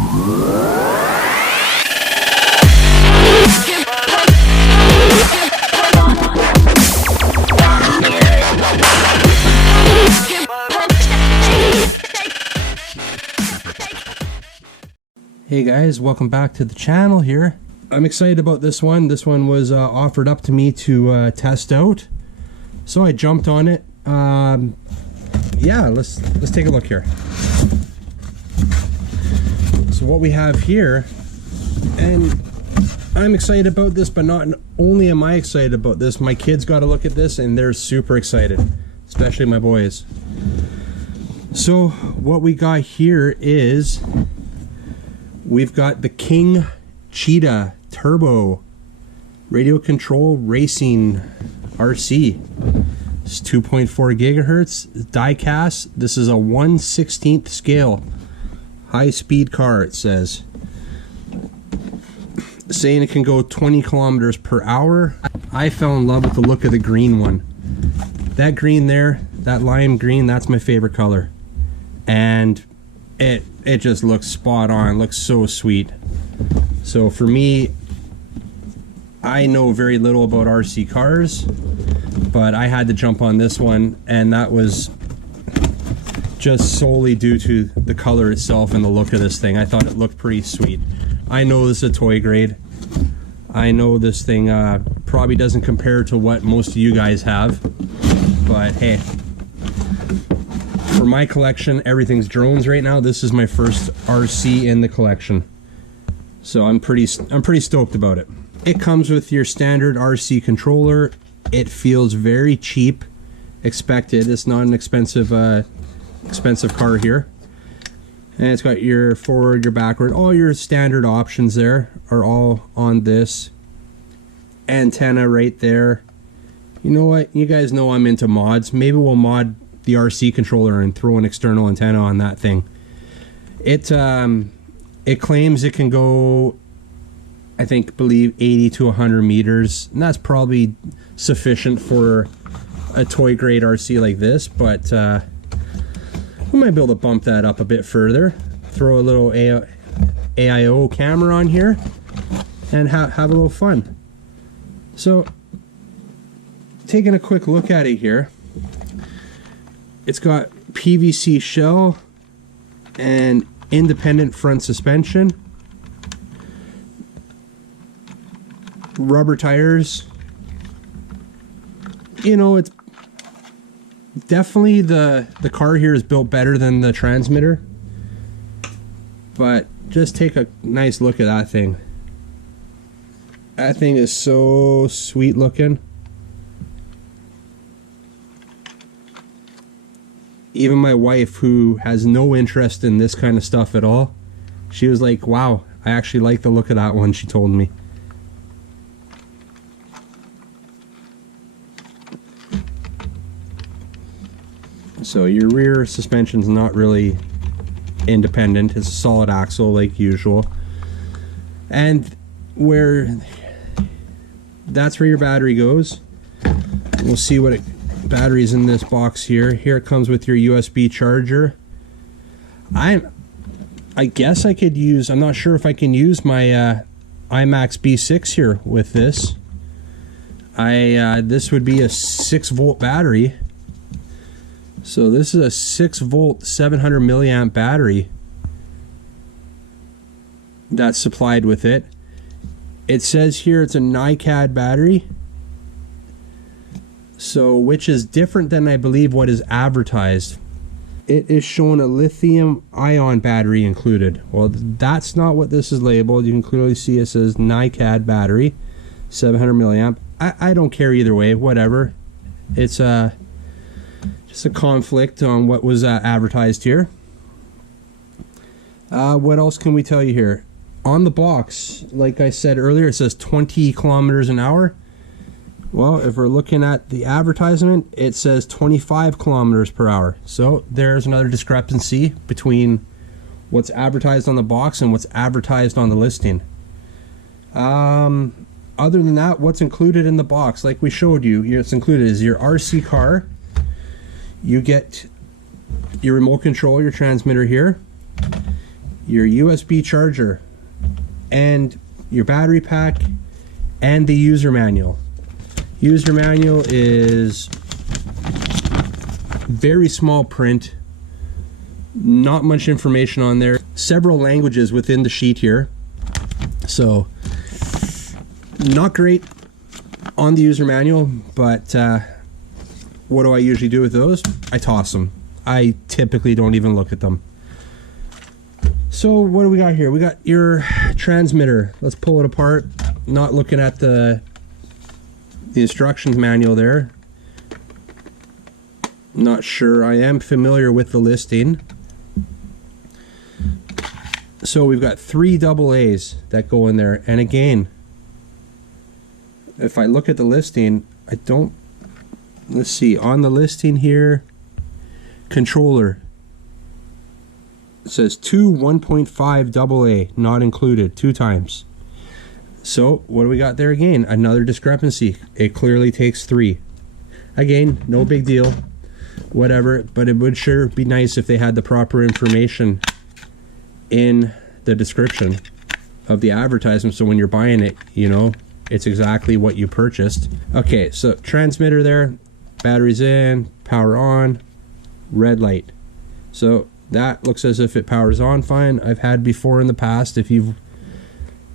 Hey guys, welcome back to the channel here. I'm excited about this one. This one was offered up to me to test out, so I jumped on it. Yeah, let's take a look here. So what we have here, and I'm excited about this, but not only am I excited about this, my kids got to look at this and they're super excited, especially my boys. So what we got here is we've got the King Cheetah Turbo radio control racing RC. It's 2.4 gigahertz die cast. This is a 1/16 scale high speed car, it says. Saying it can go 20 kilometers per hour. I fell in love with the look of the green one. That green there, that lime green, that's my favorite color. And it just looks spot on, looks so sweet. So for me, I know very little about RC cars, but I had to jump on this one, and that was just solely due to the color itself and the look of this thing. I thought it looked pretty sweet. I know this is a toy grade. I know this thing probably doesn't compare to what most of you guys have, but hey, for my collection, everything's drones right now. This is my first RC in the collection, so I'm pretty stoked about it. It comes with your standard RC controller. It feels very cheap, expected. It's not an expensive car here. And it's got your forward, your backward, all your standard options there are all on this. Antenna right there. You know what? You guys know I'm into mods. Maybe we'll mod the RC controller and throw an external antenna on that thing. It claims it can go, I believe 80 to 100 meters, and that's probably sufficient for a toy grade RC like this, but we might be able to bump that up a bit further, throw a little AIO camera on here, and have a little fun. So, taking a quick look at it here, it's got PVC shell and independent front suspension, rubber tires. You know, it's definitely the car here is built better than the transmitter, but just take a nice look at that thing. That thing is so sweet looking. Even my wife, who has no interest in this kind of stuff at all, she was like, wow, I actually like the look of that one, she told me. So your rear suspension's not really independent, it's a solid axle like usual. And that's where your battery goes. We'll see what battery's in this box here. Here it comes with your USB charger. I guess I could use, I'm not sure if I can use my IMAX B6 here with this. This would be a 6-volt battery. So this is a 6-volt 700 milliamp battery that's supplied with it. It says here it's a Ni-CAD battery, so which is different than I believe what is advertised. It is showing a lithium ion battery included. Well, that's not what this is labeled. You can clearly see it says Ni-CAD battery, 700 milliamp. I don't care either way, whatever. It's just a conflict on what was advertised here. What else can we tell you here? On the box, like I said earlier, it says 20 kilometers an hour. Well, if we're looking at the advertisement, it says 25 kilometers per hour. So there's another discrepancy between what's advertised on the box and what's advertised on the listing. Other than that, what's included in the box, like we showed you, it's included is your RC car. You get your remote control, your transmitter here. your USB charger, and your battery pack, and the user manual. User manual is very small print, not much information on there. Several languages within the sheet here, so not great on the user manual, but what do I usually do with those? I toss them. I typically don't even look at them. So what do we got here? We got your transmitter. Let's pull it apart. Not looking at the instructions manual there. Not sure. I am familiar with the listing. So we've got 3 AA's that go in there, and again, if I look at the listing, I don't, let's see, on the listing here, controller, it says 2 1.5 AA, not included, 2 times. So what do we got there again? Another discrepancy. It clearly takes 3. Again, no big deal, whatever, but it would sure be nice if they had the proper information in the description of the advertisement, so when you're buying it, you know, it's exactly what you purchased. Okay, so transmitter there, batteries in, power on, red light. So that looks as if it powers on fine. I've had before in the past, if you've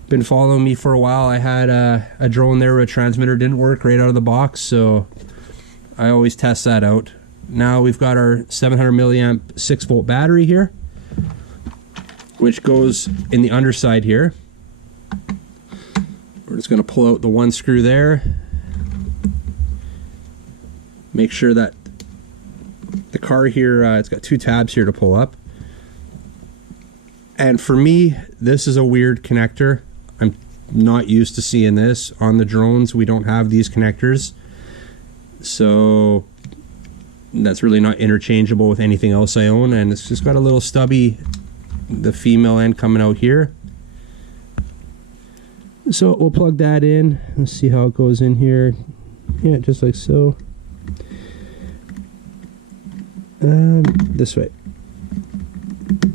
been following me for a while, I had a drone there where a transmitter didn't work right out of the box, so I always test that out. Now we've got our 700 milliamp 6-volt battery here, which goes in the underside here. We're just going to pull out the 1 screw there. Make sure that the car here, it's got 2 tabs here to pull up. And for me, this is a weird connector. I'm not used to seeing this. On the drones, we don't have these connectors. So that's really not interchangeable with anything else I own. And it's just got a little stubby, the female end coming out here. So we'll plug that in. Let's see how it goes in here. Yeah, just like so. This way.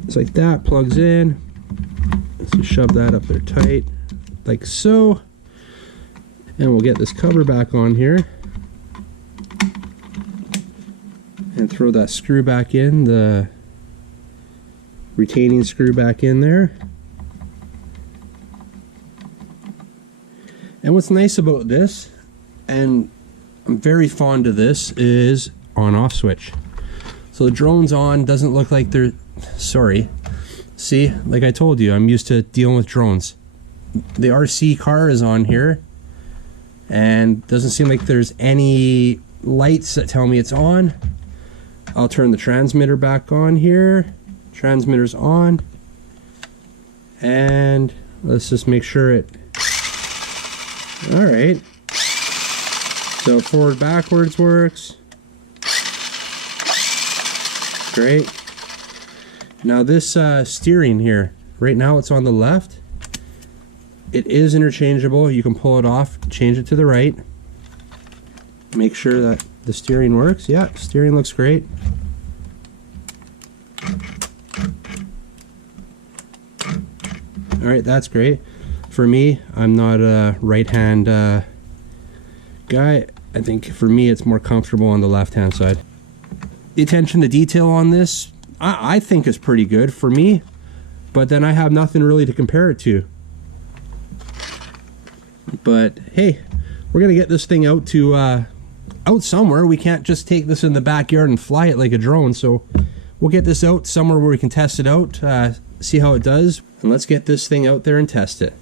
It's like that, plugs in. Let's just shove that up there tight, like so. And we'll get this cover back on here. And throw that screw back in, the retaining screw back in there. And what's nice about this, and I'm very fond of this, is on-off switch. So the drone's on, doesn't look like they're, sorry. See, like I told you, I'm used to dealing with drones. The RC car is on here, and doesn't seem like there's any lights that tell me it's on. I'll turn the transmitter back on here. Transmitter's on. And let's just make sure it, alright. So forward backwards works. Great. Now this steering here, right now it's on the left. It is interchangeable. You can pull it off, change it to the right. Make sure that the steering works. Yeah, steering looks great. Alright, that's great. For me, I'm not a right-hand guy. I think for me it's more comfortable on the left-hand side. The attention to detail on this, I think is pretty good for me, but then I have nothing really to compare it to. But hey, we're gonna get this thing out to out somewhere. We can't just take this in the backyard and fly it like a drone, so we'll get this out somewhere where we can test it out, see how it does, and let's get this thing out there and test it.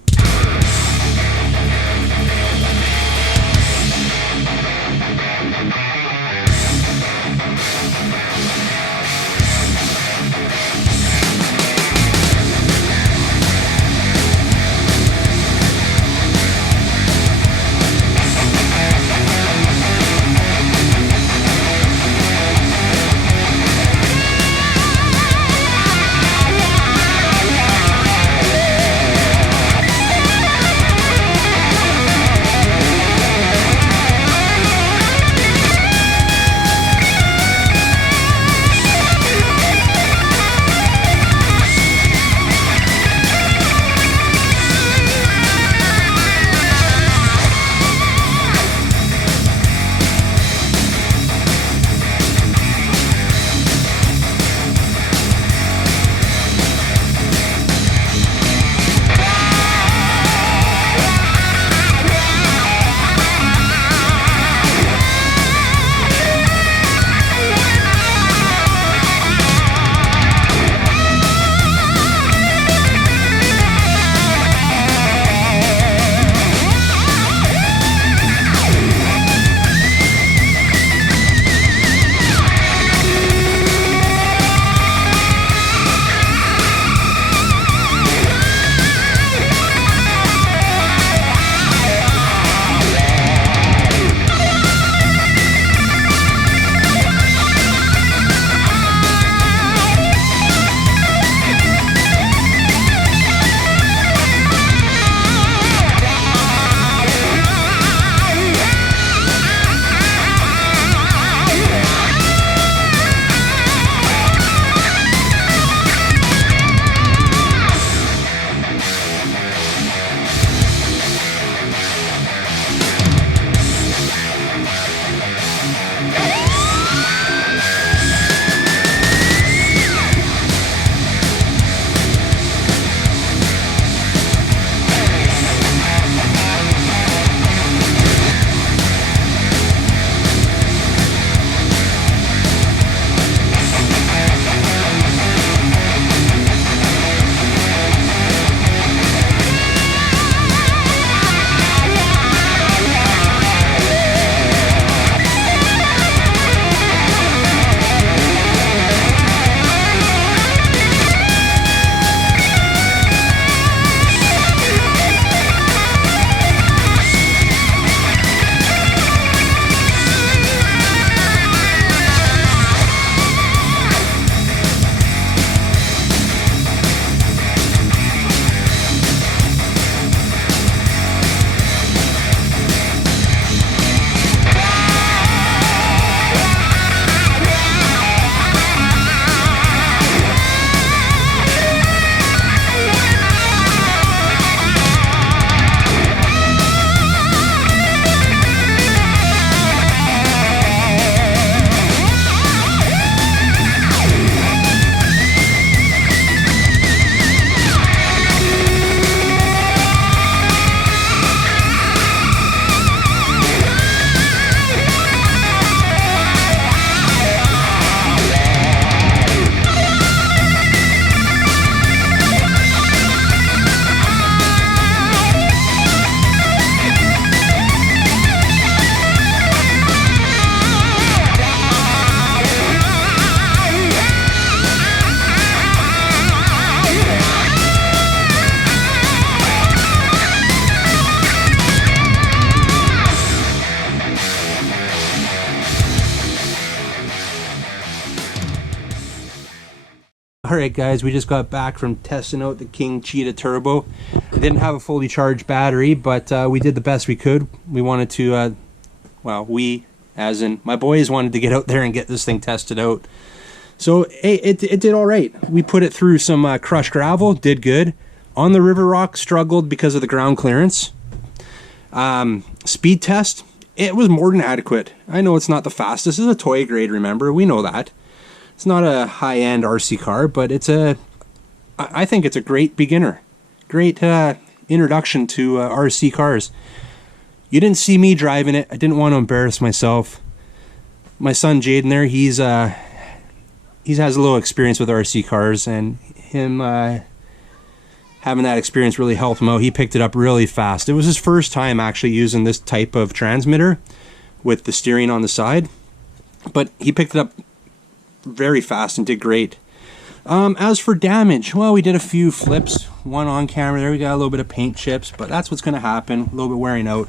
Alright guys, we just got back from testing out the King Cheetah Turbo. It didn't have a fully charged battery, but we did the best we could. We wanted to, well, we, as in my boys, wanted to get out there and get this thing tested out. So it did alright. We put it through some crushed gravel, did good. On the river rock, struggled because of the ground clearance. Speed test, it was more than adequate. I know it's not the fastest. This is a toy grade, remember? We know that. It's not a high-end RC car, but I think it's a great beginner. Great introduction to RC cars. You didn't see me driving it. I didn't want to embarrass myself. My son Jaden there, he has a little experience with RC cars, and him having that experience really helped him out. He picked it up really fast. It was his first time actually using this type of transmitter with the steering on the side, but he picked it up very fast and did great. As for damage, well, we did a few flips, one on camera there. We got a little bit of paint chips, but that's what's going to happen. A little bit wearing out.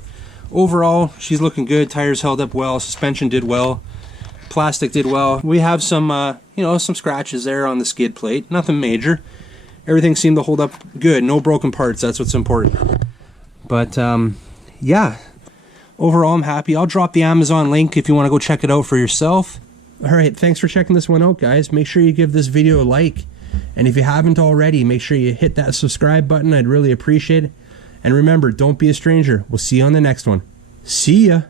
Overall, she's looking good. Tires held up well. Suspension did well. Plastic did well. We have some, you know, some scratches there on the skid plate. Nothing major. Everything seemed to hold up good. No broken parts. That's what's important. But yeah, overall, I'm happy. I'll drop the Amazon link if you want to go check it out for yourself. Alright, thanks for checking this one out, guys. Make sure you give this video a like. And if you haven't already, make sure you hit that subscribe button. I'd really appreciate it. And remember, don't be a stranger. We'll see you on the next one. See ya!